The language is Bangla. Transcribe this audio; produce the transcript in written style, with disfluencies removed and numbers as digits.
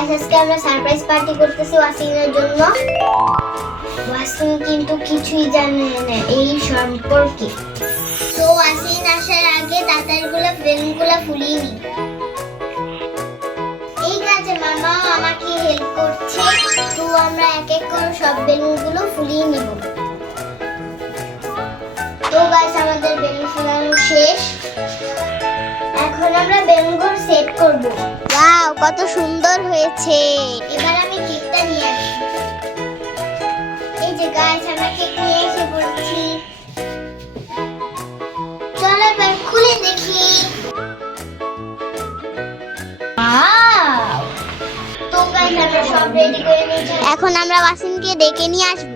গাইস আজকে আমরা সারপ্রাইজ পার্টি করতেছি ওয়াসিমের জন্য। ওয়াসিম কিন্তু কিছুই জানে না এই সম্পর্কে। তো ওয়াসিম আসার আগে দাদারগুলো বেলুনগুলো ফুলিয়ে নি। এই কাজে মামা আমাকে হেল্প করছে। তো আমরা এক এক করে সব বেলুনগুলো ফুলিয়ে নিব। তো গাইস আমাদের বেলুন ফুলানো শেষ। এখন আমরা বেলুনগুলো সেট করব। ওয়াও কত সুন্দর হয়েছে। এবার আমি কেকটা নিয়ে আসি। এই যে গাইস আমরা কেক নিয়ে এসে পড়েছি। চলো এবার খুলে দেখি। ওয়াও তো গাইস আমরা সব রেডি করে নিয়েছি। এখন আমরা ওয়াসিমকে ডেকে নিয়ে আসব।